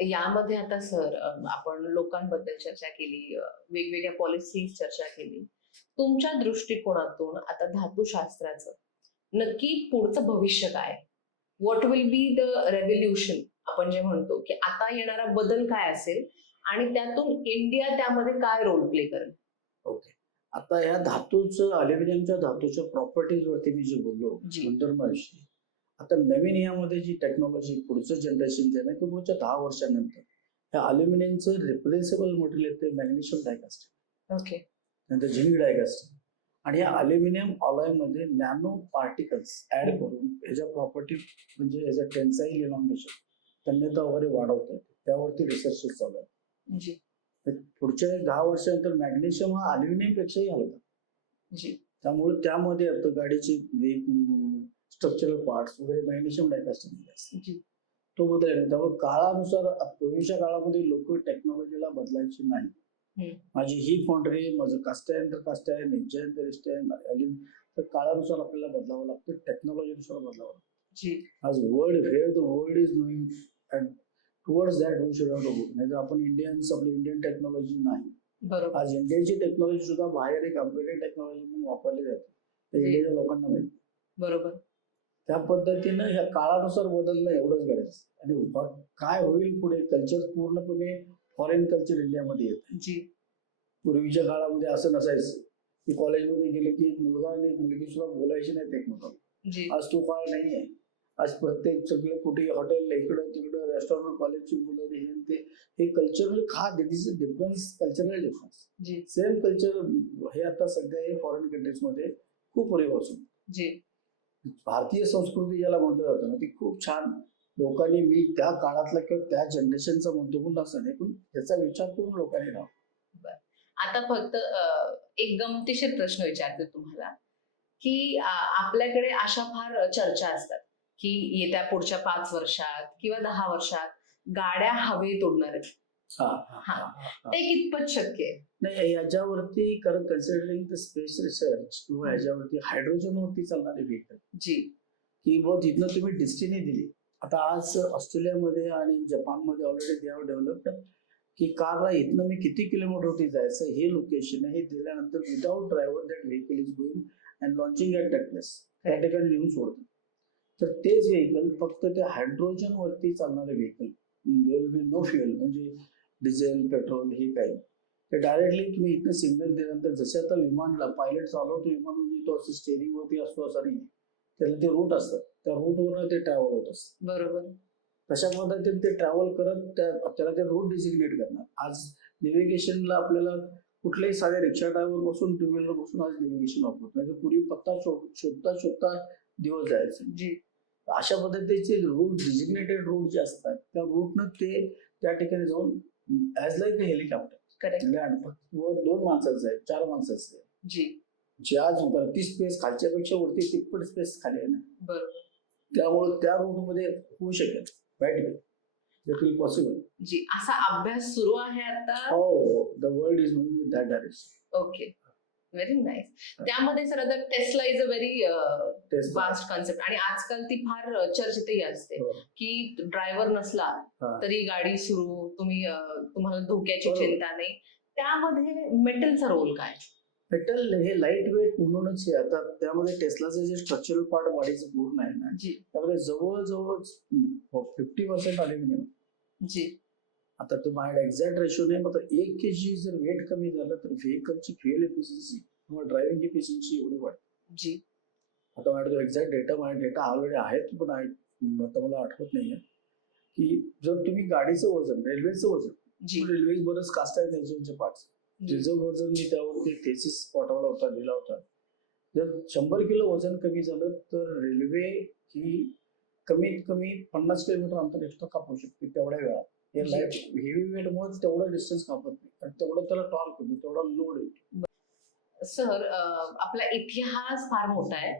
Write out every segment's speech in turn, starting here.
यामध्ये आता सर आपण लोकांबद्दल चर्चा केली, वेगवेगळ्या पॉलिसीज चर्चा केली. तुमच्या दृष्टिकोनातून आता धातुशास्त्राचं नक्की पुढचं भविष्य काय? What will be the revolution आपण जे म्हणतो, की आता येणारा बदल काय असेल आणि त्यातून इंडिया त्यामध्ये काय रोल प्ले करेल? ओके. आता ह्या धातूचं अल्युमिनियमच्या धातूच्या प्रॉपर्टीज वरती मी जे बोललो जी. गुणधर्माविषयी, आता नवीन यामध्ये जी टेक्नॉलॉजी पुढचं जनरेशन जे आहे ना की पुढच्या 10 वर्षानंतर ह्या अल्युमिनियमचं रिप्लेसेबल मटेरियल येते मॅग्नेशियम डायकास्ट, ओके. नंतर झिंक डायकास्ट, आणि या अल्युमिनियम अलॉयमध्ये नॅनो पार्टिकल्स ऍड करून ह्याच्या प्रॉपर्टी म्हणजे ह्याच्या टेन्साईल इलॉंगेशन तन्यता वगैरे वाढवता येते. त्यावरती रिसर्च चालू आहे. जी. पुढच्या 10 वर्षानंतर मॅग्नेशियम हा अल्युमिनियम पेक्षाही हलका. जी. त्यामुळे त्यामध्ये आता गाडीची स्ट्रक्चरल पार्ट्स वगैरे मॅग्नेशियम डायकास्टमध्ये असतात. जी. तो बदल आहे. त्यामुळे काळानुसार पूर्वीच्या काळामध्ये लोक टेक्नॉलॉजीला बदलायची नाही. माझी ही फाउंड्री, माझं कास्ट आहे तर कास्ट आहे, निश्चय तर निश्चय आहे, तर काळानुसार आपल्याला बदलावं लागतं, टेक्नॉलॉजीनुसार बदलावं लागतं. जी. आज world is moving and towards that we should have to go. नाहीतर आपण इंडियन्स आपली इंडियन टेक्नॉलॉजी नाही. बरोबर. आज इंडियाची टेक्नॉलॉजी सुद्धा बाहेर एक कम्प्युटर टेक्नॉलॉजी म्हणून वापरली जाते. ते इंडियाच्या लोकांना माहिती. बरोबर. त्या पद्धतीनं ह्या काळानुसार बदलणं एवढंच गरज. आणि काय होईल पुढे, कल्चर पूर्णपणे फॉरेन कल्चर इंडियामध्ये येतं. जी. पूर्वीच्या काळामध्ये असं नसायचं की कॉलेजमध्ये गेले की एक मुलगा आणि एक मुलगी सुद्धा बोलायची नाही एकमेकांना. जी. आज तो काळ नाहीये. आज प्रत्येक सगळे कुठे हॉटेल इकडं तिकडं रेस्टॉरंट कॉलेजची मुलं हे cultural this is difference, cultural difference. जी. सेम कल्चर हे आता सध्या हे फॉरेन कंट्रीजमध्ये खूप परिवर्तन. जी. भारतीय संस्कृती ज्याला म्हटलं जातं ना, ती खूप छान लोकांनी, मी त्या काळातला किंवा त्या जनरेशनचा म्हणतो पण असं नाही, पण त्याचा विचार करून लोकांनी राहावं. आता फक्त एक गमतीशीर प्रश्न विचारते तुम्हाला, की आपल्याकडे अशा फार चर्चा असतात की येत्या पुढच्या 5 वर्षात किंवा 10 वर्षात गाड्या हवेत उडणार आहेत. ते कितपत शक्य आहे? नाही, याच्यावरती कारण कन्सिडरिंग द स्पेस रिसर्च किंवा याच्यावरती हायड्रोजनवरती चालणारे व्हेकल, जी, की तिथनं तुम्ही डिस्टिनी दिली. आता आज ऑस्ट्रेलियामध्ये आणि जपानमध्ये ऑलरेडी दे हॅव डेव्हलप्ड की कारला इथनं मी किती किलोमीटरवरती जायचं हे लोकेशन हे दिल्यानंतर without driver that vehicle is going and launching at that place, त्या ठिकाणी नेऊन सोडतं. तर तेच व्हेकल फक्त ते हायड्रोजन वरती चालणारे vehicle, there will be no fuel, म्हणजे डिझेल पेट्रोल हे काही. ते डायरेक्टली तुम्ही इथनं सिग्नल दिल्यानंतर, जसे आता विमानला पायलट चालवतो विमान, म्हणजे तो असं स्टेअरिंग वरती असतो असं नाही, त्याला ते रूट असतात, त्या रूटवरनं ते ट्रॅव्हल होत असतं. बरोबर. तशा पद्धतीने ते ट्रॅव्हल करत त्याला ते रूट डिसिग्नेट करणार. आज नेव्हिगेशनला आपल्याला कुठल्याही साध्या रिक्षा ड्रायव्हर बसून, टू व्हीलर बसून आज नेव्हिगेशन वापरतो, नाही तर पूर्वी पत्ता शोधता दिवस जायचे. जी. अशा पद्धतीचे रूट, डिसिग्नेटेड रूट जे असतात त्या रूटनं ते त्या ठिकाणी जाऊन as like a helicopter land, व 2 माणसाचं आहे, 4 माणसाचं आहे. जी. जी आज वरती स्पेस खालच्यापेक्षा वरती तिप्पट स्पेस खाली आहे ना. बरोबर. त्यामुळे त्या रूटमध्ये होऊ शकेल. That will possible. जी, असा अभ्यास सुरू आहे आता. हो, the world is moving in that direction. Okay, very nice. त्यामध्ये सर आता Tesla is a very fast concept, आणि आजकाल ती फार चर्चेतही असते की ड्रायव्हर नसला तरी गाडी सुरू, तुम्हाला धोक्याची चिंता नाही. त्यामध्ये मेटलचा रोल काय? मेटल हे लाईट वेट म्हणूनच आहे. आता त्यामध्ये टेस्लाचे जे स्ट्रक्चरल पार्ट बॉडीचे पूर्ण आहे ना, त्यामध्ये जवळजवळ 50% अल्युमिनियम. जी. आता तो माझ्या एक्झॅक्ट रेशो नाही, मग 1 kg जर वेट कमी झालं तर व्हेकलची फ्युएल एफिशियन्सी किंवा ड्रायव्हिंग एफिशियन्सी एवढी वाढते. जी. आता माझ्या एक्झॅक्ट डेटा ऑलरेडी आहेत, पण आता मला आठवत नाहीये की जर तुम्ही गाडीचं वजन, रेल्वेचं वजन, रेल्वे बरंच कास्ट आहे त्यांचे पार्ट्स, रिझर्व वजन मी त्यावरती थेसिस पाठवला होता, दिला होता. जर 100 किलो वजन कमी झालं तर रेल्वे ही कमीत कमी 50 किलोमीटर अंतर एक्स्ट्रा कापू शकते तेवढ्या वेळात. हे लाईट हेवी वेटमुळे तेवढं डिस्टन्स कापत नाही, आणि तेवढं त्याला टॉर्क होतो, तेवढा लोड येतो. सर, आपला इतिहास फार मोठा आहे,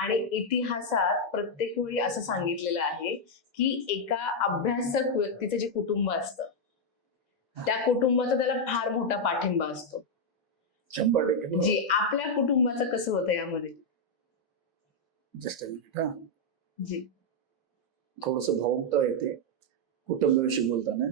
आणि इतिहासात प्रत्येक वेळी असं सांगितलेलं आहे की एका अभ्यासक व्यक्तीचं जे कुटुंब असतं त्या कुटुंबाचा त्याला फार मोठा पाठिंबा असतो. 100%. जी. आपल्या कुटुंबाचं कसं होतं यामध्ये? Just a minute. जी. थोडस भावुकता येते कुटुंबाविषयी बोलताना.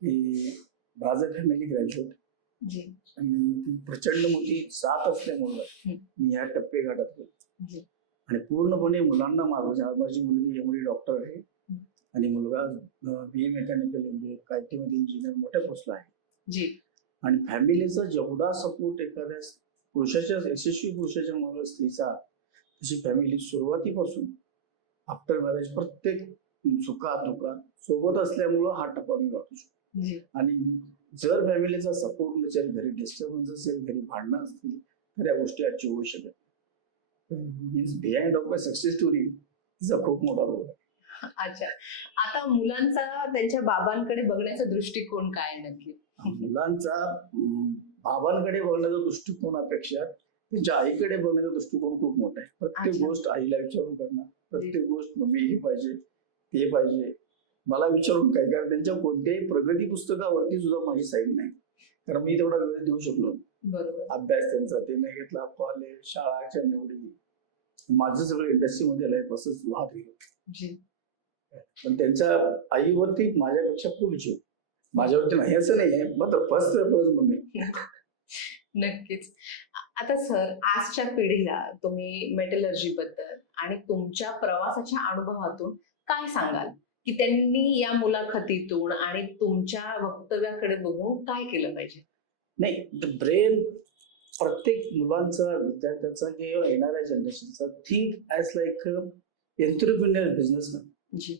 की माझं फॅमिली ग्रॅज्युएट जी आणि ती प्रचंड मोठी साथ असल्यामुळं मी ह्या टप्पे गाठत गेलो. जी आणि पूर्णपणे मुलांना माझी मुलगी एवढी डॉक्टर आहे आणि मुलगा बी मेकॅनिकल इंजिनियर, आयटीमध्ये इंजिनियर मोठ्या पोस्टला आहे. जी आणि फॅमिलीचा जेवढा सपोर्ट एखाद्या यशस्वी पुरुषाच्या मुलाला स्त्रीचा, तशी फॅमिली सुरुवातीपासून आफ्टर मॅरेज प्रत्येक सुखा दुःखात सोबत असल्यामुळं हा टप्पा मी गाठू शकतो. जी आणि जर फॅमिलीचा सपोर्ट नसेल, घरी डिस्टर्बन्स असेल, घरी भांडणं असतील, तर या गोष्टी अचीव होऊ शकत. Means behind of my success story तिचा खूप मोठा रोल आहे. अच्छा. आता मुलांचा त्यांच्या बाबांकडे बघण्याचा दृष्टिकोन काय नक्की? मुलांचा बाबांकडे बघण्याचा दृष्टिकोनापेक्षा त्यांच्या आईकडे बघण्याचा दृष्टिकोन खूप मोठा आहे. प्रत्येक अच्छा. गोष्ट आईला विचारून करणार, प्रत्येक गोष्ट मम्मी हे पाहिजे ते पाहिजे मला विचारून काय, कारण त्यांच्या कोणत्याही प्रगती पुस्तकावरती सुद्धा माझी साईन नाही, कारण मी तेवढा वेळ देऊ शकलो. बरोबर. अभ्यास त्यांचा ते नाही घेतला, कॉलेज शाळाच्या निवडी, माझं सगळं इंडस्ट्रीमध्ये लाईफ असंच वाहत गेलं. जी पण त्यांच्या आईवरती माझ्यापेक्षा खूप जीव, माझ्यावरती नाही असं नाही आहे, मात्र फर्स्ट प्रेफरन्स मम्मी. नक्कीच. आता सर, आजच्या पिढीला तुम्ही मेटलर्जी बद्दल आणि तुमच्या प्रवासाच्या अनुभवातून काय सांगाल, की त्यांनी या मुलाखतीतून आणि तुमच्या वक्तव्याकडे बघून काय केलं पाहिजे? नाही, ब्रेन प्रत्येक मुलांचा, विद्यार्थ्याचा किंवा येणाऱ्या जनरेशनचा think as like entrepreneur businessman. जी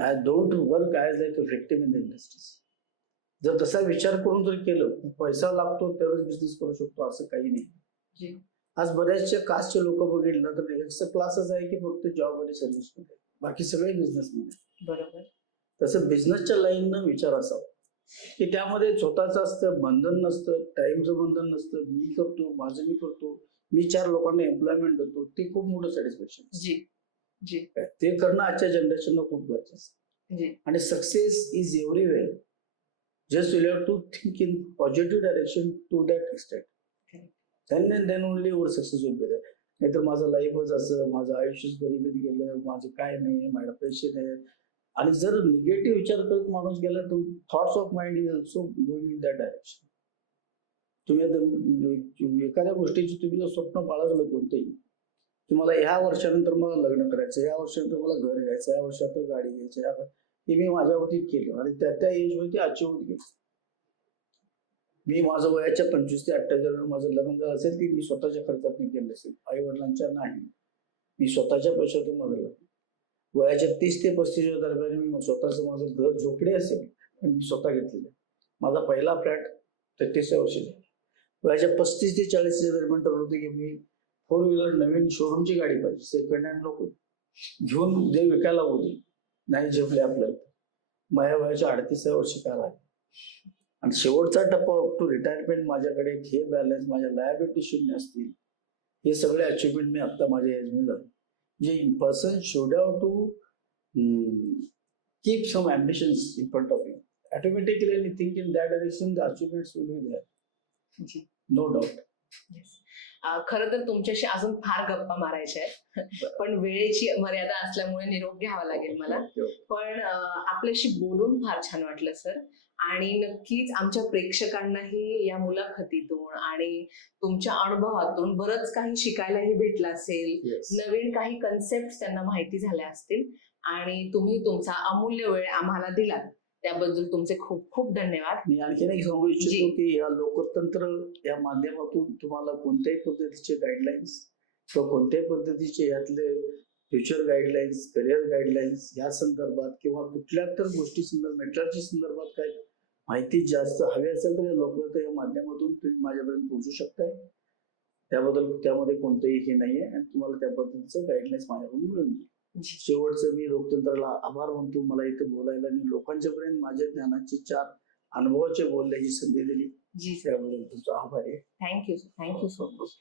I don't work as like a victim in the industries. जर तसा विचार करून जर केलं, पैसा लागतो तरच बिझनेस करू शकतो असं काही नाही. जी आज बऱ्याचशा कास्टचे लोक बघितलं तर एक क्लासच आहे की फक्त जॉब आणि सर्व्हिस मध्ये, बाकी सगळे बिझनेस मध्ये. बरोबर. तसं बिझनेसच्या लाईननं विचार असावा की त्यामध्ये स्वतःचं असतं, बंधन नसतं, टाइमचं बंधन नसतं. मी करतो, माझं मी करतो, मी 4 लोकांना एम्प्लॉयमेंट देतो, ते खूप मोठं सॅटिस्फॅक्शन. जी जी ते करणं आजच्या जनरेशनला खूप गरजेचं. जी आणि success is everywhere, just you have to think in positive direction to that extent. Then only your success will be there. नाहीतर माझं लाईफच असं, माझं आयुष्यच गरिबीत गेलं, माझं काय नाही, माझ्या पैसे नाही. आणि जर निगेटिव्ह विचार करत माणूस गेला तर thoughts of mind is also going in that direction. तुम्ही आता एखाद्या गोष्टीची तुम्ही जर स्वप्न बाळगलं कोणतंही, की मला ह्या वर्षानंतर मला लग्न करायचं, या वर्षानंतर मला घर घ्यायचं, या वर्षानंतर गाडी घ्यायची, ते मी माझ्यावरती केलं आणि त्या एजवरती अचीव होत गेलं. मी माझं वयाच्या 25 ते 28 माझं लग्न झालं असेल की मी स्वतःच्या खर्चात नाही केलं असेल, आई वडिलांच्या नाही, मी स्वतःच्या पैशातून माझं लग्न. वयाच्या 30 ते 35 दरम्यान मी स्वतःचं माझं घर झोपडे असेल पण मी स्वतः घेतलेलं. माझा पहिला फ्लॅट 33 वर्षी झाला. वयाच्या 35 ते 40 दरम्यान ठरवलं होतं की मी 4 व्हीलर नवीन शोरूमची गाडी पाहिजे, सेकंड हँड नको, घेऊन जे विकायला होती नाही झेपले आपल्याला. माझ्या वयाच्या 38 वर्षी कार आहे. आणि शेवटचा टप्पा अप टू रिटायरमेंट माझ्याकडे हे बॅलन्स, माझ्या लायबिलिटी शून्य असतील, हे सगळे अचिव्हमेंट मी आता माझ्या एजमध्ये झाले. जे person should have to keep some ambitions in front of you, automatically आणि think in that direction the achievements will be there, no doubt. खरं तर तुमच्याशी अजून फार गप्पा मारायच्या आहेत, पण वेळेची मर्यादा असल्यामुळे निरोप घ्यावा लागेल मला. पण आपल्याशी बोलून फार छान वाटलं सर. आणि नक्कीच आमच्या प्रेक्षकांनाही या मुलाखतीतून आणि तुमच्या अनुभवातून बरंच काही शिकायलाही भेटलं असेल. Yes. नवीन काही कन्सेप्ट त्यांना माहिती झाल्या असतील आणि तुम्ही तुमचा अमूल्य वेळ आम्हाला दिलात त्याबद्दल तुमचे खूप खूप धन्यवाद. मी आणखीन एक सांगू इच्छितो की या लोकतंत्र या माध्यमातून तुम्हाला कोणत्याही पद्धतीचे गाईडलाईन्स किंवा कोणत्याही पद्धतीचे यातले फ्युचर गाईडलाईन्स, करिअर गाईडलाईन्स या संदर्भात किंवा कुठल्या तर गोष्टी संदर्भात, मेट्राच्या संदर्भात काय माहिती जास्त हवी असेल तर या लोकतंत्र या माध्यमातून तुम्ही माझ्यापर्यंत पोहोचू शकताय. त्याबद्दल त्यामध्ये कोणतंही हे नाहीये आणि तुम्हाला त्या पद्धतीचं गाईडलाईन्स माझ्याकडून मिळून जाईल. शेवटचं मी लोकतंत्राला आभार मानतो, मला इथं बोलायला आणि लोकांच्या पर्यंत माझ्या ज्ञानाचे 4 अनुभवाचे बोलण्याची संधी दिली. जी त्याबद्दल तुमचा आभार आहे. Thank you so much.